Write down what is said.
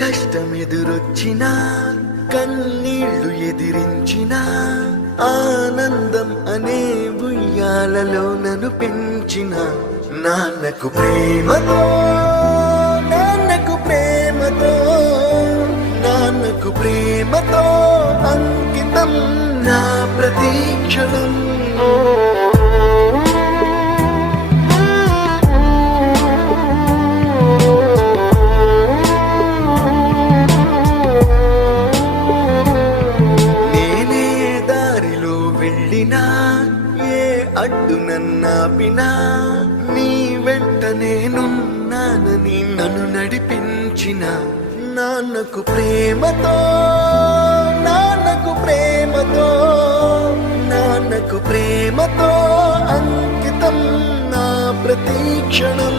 కష్టమెదురొచ్చినా కన్నీళ్లు ఎదిరించినా ఆనందం అనే ఉయ్యాలలో నన్ను పెంచిన నాన్నకు ప్రేమతో నాన్నకు ప్రేమతో నాన్నకు ప్రేమతో అంకితం నా ప్రతీక్షణం. ఏ అడ్డు నన్నాపినా నీ వెంట నేనున్నానని నన్ను నడిపించిన నాన్నకు ప్రేమతో నాన్నకు ప్రేమతో నాన్నకు ప్రేమతో అంకితం నా ప్రతీక్షణం.